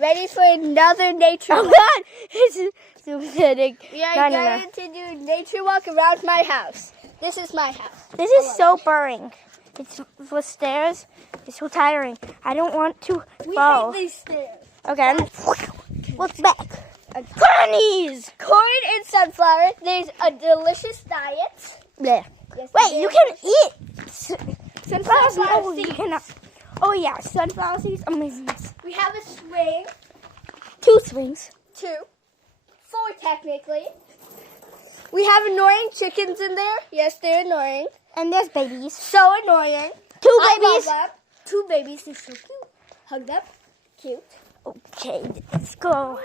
Ready for another nature walk? Oh God! It's synthetic. We are going to do nature walk around my house. This is my house. This is so boring. It's for stairs. It's so tiring. I don't want to We fall. hate these stairs. Okay. What's back? Cornies! Corn and sunflower. There's a delicious diet. There. Yes, Wait, you can eat sunflower seeds. Sunflower Oh, you seeds. cannot. Oh yeah, sunflower seeds. Amazing. We have a swing. 2 swings. 2. 4 technically. We have annoying chickens in there. Yes, they're annoying. And there's babies. So annoying. 2 I love babies. them. 2 babies. They're so cute. Hug them. Cute. Okay, let's go.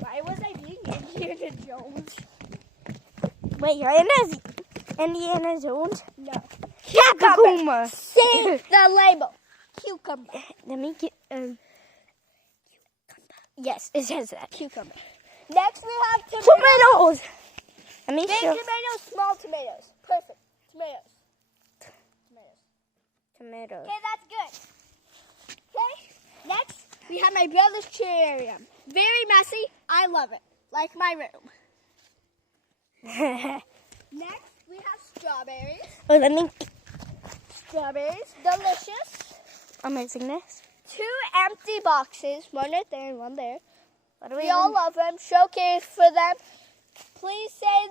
Why was I being Indiana Jones? Wait, you're in Indiana Jones? No. Kakuma. Say the label. Cucumber. Let me get Yes, it says that. Cucumber. Next we have tomatoes. Tomatoes. Let me Big show. tomatoes, small tomatoes. Perfect. Tomatoes. Tomatoes. Okay, that's good. Okay. Next, we have my brother's terrarium. Very messy. I love it. Like my room. Next, we have strawberries. Oh, let me. Strawberries. Delicious. Amazingness. 2 empty boxes. One right there and one there. What do We all love them. Showcase for them. Please say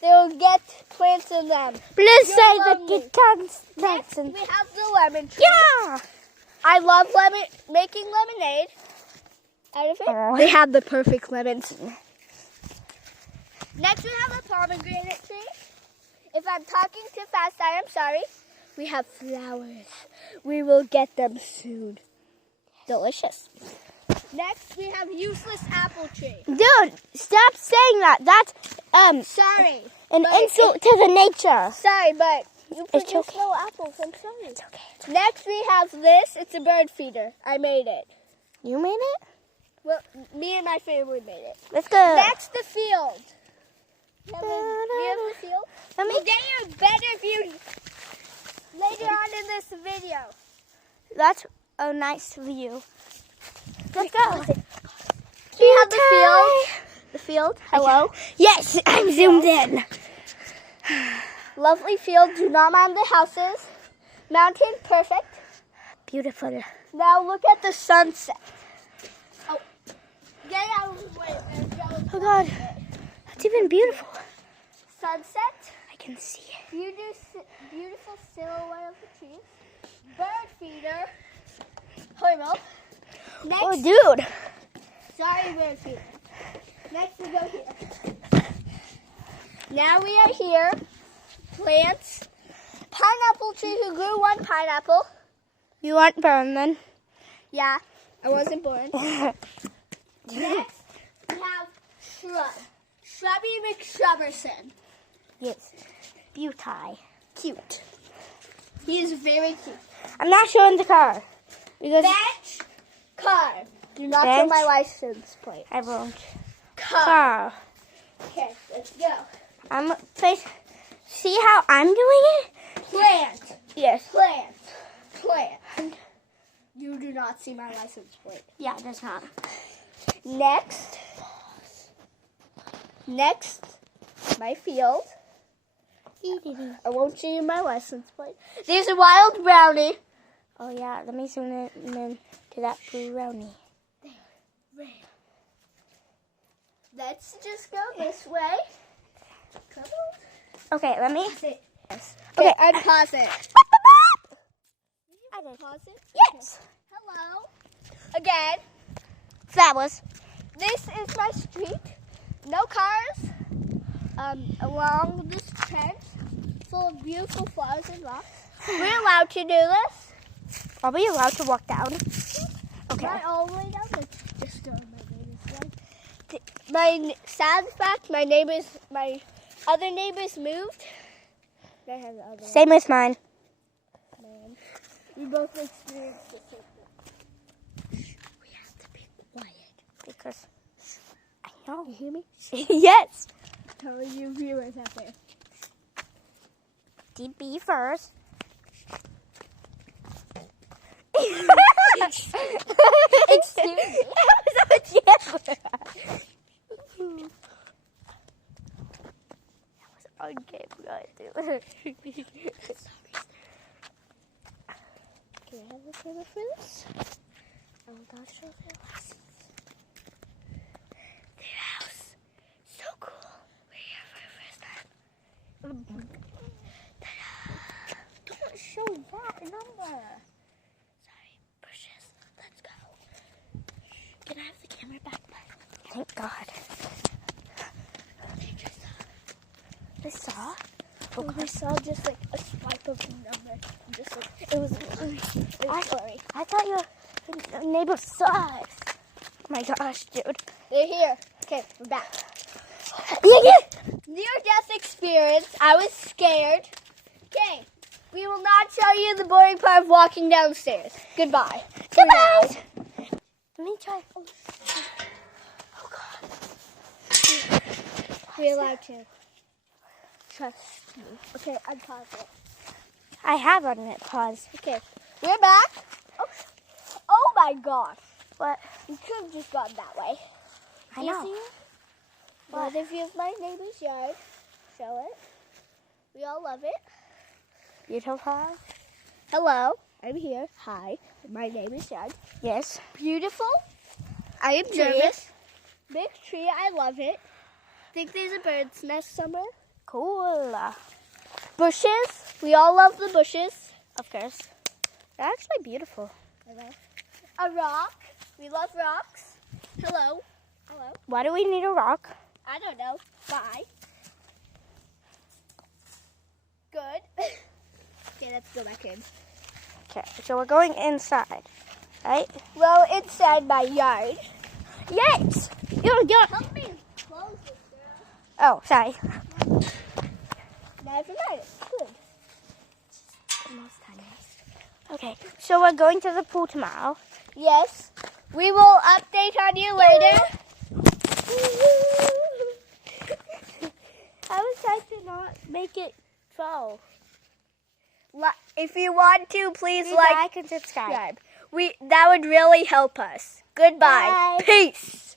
they'll get plants in them. Please You're say that lovely. it comes Next, and we have the lemon tree. yeah. I love making lemonade out of it. Aw. They have the perfect lemons. Next, we have a pomegranate tree. If I'm talking too fast, I am sorry. We have flowers. We will get them soon. Delicious. Next, we have useless apple tree. Dude, stop saying that. That's Sorry. an but insult to the nature. Sorry, but you It's produce okay. no apples. I'm sorry. It's okay. Next, we have this. It's a bird feeder. I made it. You made it? Well, me and my family made it. Let's go. That's the field. We have the field. Let me. We'll get you a better view later on in this video. That's a nice view. Let's go. We have the field. The field. Hello. Yes, I'm zoomed in. Lovely field. Do not mind the houses. Mountain. Perfect. Beautiful. Now look at the sunset. Oh. Get out of the way. Oh God, that's even beautiful. Sunset. I can see it. Beautiful silhouette of the trees. Bird feeder. Horrible. Next. Oh, dude. Sorry, bird feeder. Next we go here. Now we are here. Plants. Pineapple tree who grew 1 pineapple. You aren't born then. Yeah, I wasn't born. Next, we have shrub. Shrubby McShrubberson. Yes. Beauty. Cute. He is very cute. I'm not showing the car because Bench. Car. Do not show Bench. my license plate. I won't. Car. Car. Okay, let's go. I'm face. See how I'm doing it? Plant. Yes. Plant. Plant. You do not see my license plate. Yeah, that's not. Next, my field. I won't show you my license plate. There's a wild brownie. Oh yeah, let me zoom in to that brownie. Let's just go this way. Come on. Okay, let me. Sit. Yes. Okay, Okay. unpause it. I did. Pause it. Yes. Hello. Again, Flowers. this is my street. No cars. Along this trench, full of beautiful flowers and rocks. We're allowed to do this. Are we allowed to walk down? Okay. Not all the way down, but just go my neighbor's way. Sad fact, my other neighbors moved. They have the other one. Same as mine. Man. We both experienced the same thing. We have to be quiet. Because I know. You hear me? Yes. Tell you viewers out there. DB first. Excuse me. That was Chandler. That was on camera, dude. Can I have a camera for this? Oh gosh, show their glasses. Their house. So cool. We're here for the first time. Ta-da. Don't show that number. Sorry, bushes. Let's go. Can I have the camera back? Thank God. They saw? We saw just like a swipe of the number. Just like, it was blurry. I thought your neighbor saw us. Oh my gosh, dude. They're here. Okay, we're back. Yeah. Near-death experience. I was scared. Okay, we will not tell you the boring part of walking downstairs. Goodbye. For now. Let me try. Oh God. We're allowed to. Trust me. Okay, unpause it. I have on it. Pause. Okay, we're back. Oh my gosh. What? You could have just gone that way. I You know. see it? Another view of my neighbor's yard. Show it. We all love it. Beautiful. Hello, I'm here. Hi, my neighbor's yard. Yes. Beautiful. I am nervous. Big tree, I love it. Think there's a bird's nest somewhere. Cool. Bushes, we all love the bushes. Of course. They're actually beautiful. A rock, we love rocks. Hello. Hello. Why do we need a rock? I don't know. Bye. Good. Okay, let's go back in. Okay, so we're going inside, right? Well, inside my yard. Yes! You're. Help me close this, girl. Oh, sorry. Never mind. Good. Okay, so we're going to the pool tomorrow. Yes. We will update on you later. I was trying to not make it fall. If you want to, please Like and subscribe. That would really help us. Goodbye. Bye. Peace.